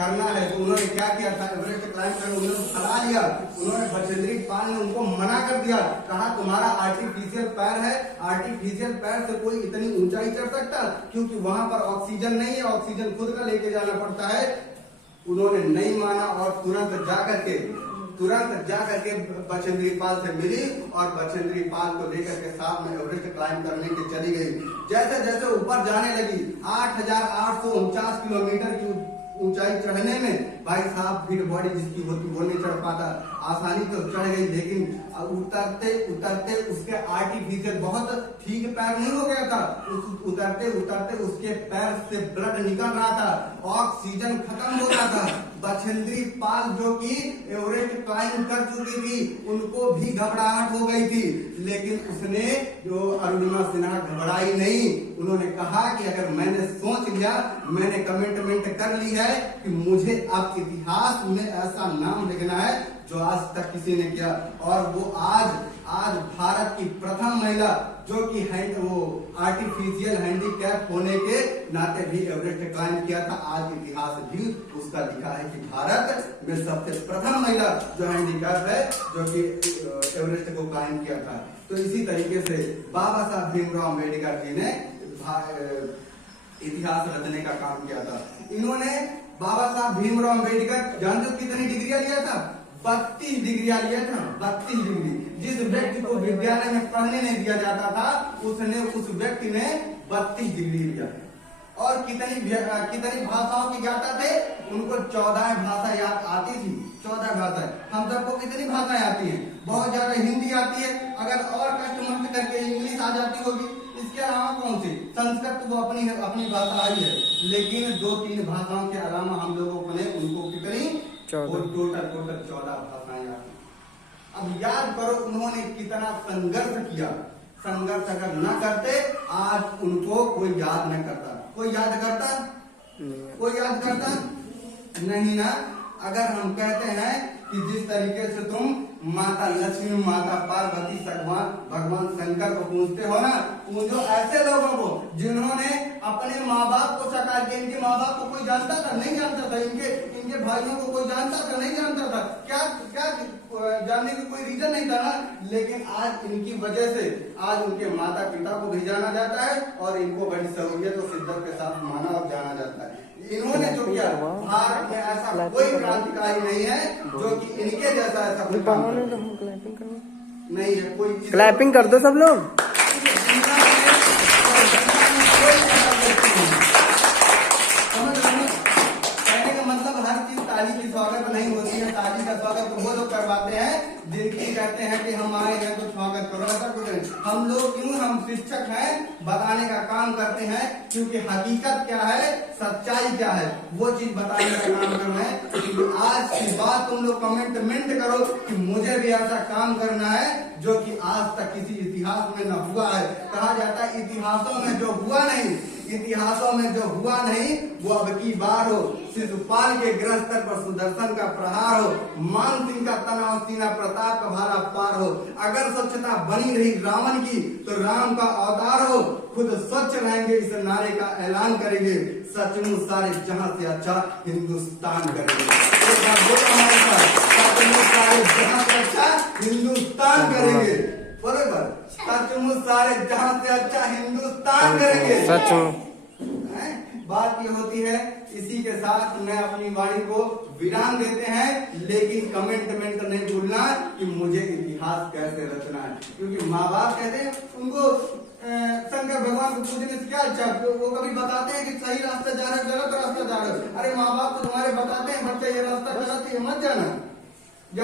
करना है तो उन्होंने क्या किया था, एवरेस्ट क्लाइंब करने उन्होंने फैला लिया। उन्होंने बचेंद्री पाल ने उनको मना कर दिया, कहा तुम्हारा आर्टिफिशियल पैर है, आर्टिफिशियल पैर से कोई इतनी ऊंचाई चढ़ सकता, क्योंकि वहां पर ऑक्सीजन नहीं है, ऑक्सीजन खुद का लेके जाना पड़ता है। उन्होंने नहीं माना और तुरंत जाकर के बचेंद्री पाल से मिली और बचेंद्री पाल को लेकर के साथ में एवरेस्ट क्लाइंब करने के चली गई। जैसे जैसे ऊपर जाने लगी 8,849 किलोमीटर की ऊंचाई चढ़ने में भाई साहब फिट बॉडी जिसकी होती वो नहीं चढ़ पाता, आसानी तो चढ़ गई, लेकिन उतरते उतरते उसके आर्टिफिशियल बहुत ठीक पैर नहीं हो गया था, उतरते उतरते उसके पैर से ब्लड निकल रहा था, ऑक्सीजन खत्म हो रहा था। बचेंद्री पाल जो कि एवरेस्ट क्लाइंब कर चुकी थी उनको भी घबराहट हो गई थी, लेकिन उसने जो अरुणिमा सिन्हा घबराई नहीं। उन्होंने कहा कि अगर मैंने सोच लिया, मैंने कमिटमेंट कर ली है कि मुझे अब इतिहास में ऐसा नाम लिखना है जो आज तक किसी ने किया, और वो आज भारत की प्रथम महिला जो कि वो आर्टिफिशियल हैंडीकैप होने के नाते भी एवरेस्ट क्लाइंब किया था। आज इतिहास भी उसका लिखा है कि भारत में सबसे प्रथम महिला जो हैंडीकैप है जो कि एवरेस्ट को क्लाइंब किया था। तो इसी तरीके से बाबा साहब भीमराव अम्बेडकर जी ने इतिहास रचने का काम किया था। इन्होंने बाबा साहब भीमराव अम्बेडकर जानते हो कितनी डिग्रियां लिया था? 32 डिग्रियां लिया था, 32 डिग्री। जिस व्यक्ति को विद्यालय में पढ़ने नहीं दिया जाता था उस व्यक्ति ने 32 डिग्री लिया। और कितनी भाषाओं की ज्ञाता थे? उनको 14 भाषा याद आती थी, 14 भाषाएं। हम सबको कितनी भाषाएं आती हैं? बहुत ज्यादा हिंदी आती है, अगर और कष्ट मस्त करके इंग्लिश आ जाती होगी। इसके अलावा कौन सी? संस्कृत वो अपनी भाषा आई है, लेकिन 2-3 भाषाओं के अलावा हम लोगों को ने उनको कितनी टोटल 14 भाषाएं आती। अब याद करो उन्होंने कितना संघर्ष किया। संघर्ष अगर न करते आज उनको कोई याद न करता। कोई याद करता? कोई याद करता नहीं ना। अगर हम कहते हैं कि जिस तरीके से तुम माता लक्ष्मी, माता पार्वती, भगवान शंकर को पूजते हो ना, पूजो ऐसे लोगों को जिन्होंने अपने माँ बाप को साकार किया। इनके माँ बाप को कोई जानता था? नहीं जानता था। इनके भाइयों को कोई जानता था? नहीं जानता था। क्या जानने की कोई रीजन नहीं था ना। लेकिन आज इनकी वजह से आज उनके माता पिता को भी जाना जाता है और इनको बड़ी सहूलियत और शिद्दत के साथ माना और जाना जाता है। इन्होंने जो किया, भारत में ऐसा कोई क्रांतिकारी नहीं है जो कि इनके जैसा ऐसा कोई काम नहीं है। कोई क्लैपिंग कर दो सब लोग। कहने का मतलब हर चीज ताली की स्वागत नहीं होती है। ताली का स्वागत तो वो लोग करवाते हैं जिनकी कहते हैं कि हमारे यहाँ तो स्वागत करो, ऐसा कुछ नहीं। हम लोग क्यों, हम शिक्षक हैं, बताने का काम करते हैं, क्योंकि हकीकत क्या है, सच्चाई क्या है, वो चीज बताने का काम करना है। क्योंकि आज की बात तुम लोग कमेंट करो कि मुझे भी ऐसा काम करना है जो कि आज तक किसी इतिहास में न हुआ है। कहा जाता है इतिहासों में जो हुआ नहीं, इतिहासों में जो हुआ नहीं वो अब की बार हो। शिशुपाल के गृह स्तर पर सुदर्शन का प्रहार हो, मान सिंह का तनाव सीना प्रताप का भाला पार हो। अगर स्वच्छता बनी रही रावण की तो राम का अवतार हो। खुद स्वच्छ रहेंगे इस नारे का ऐलान करेंगे, सचमुच सारे जहां से अच्छा हिंदुस्तान करेंगे। एक बार बोलो हमारे साथ, सचमुच सारे जहां से अच्छा हिंदुस्तान करेंगे। बराबर, सचमुच सारे जहां से अच्छा हिंदुस्तान करेंगे। सचमुच बात ये होती है। इसी के साथ मैं अपनी वाणी को विराम देते हैं, लेकिन कमेंट नहीं भूलना कि मुझे इतिहास कैसे रचना है। क्योंकि माँ बाप कहते हैं उनको शंकर भगवान को पूजने से क्या अच्छा, वो कभी बताते हैं कि सही रास्ता जा रहा है, गलत रास्ता जा रहा है। अरे माँ बाप तो तुम्हारे बताते हैं बच्चा ये रास्ता गलत है, मत जाना।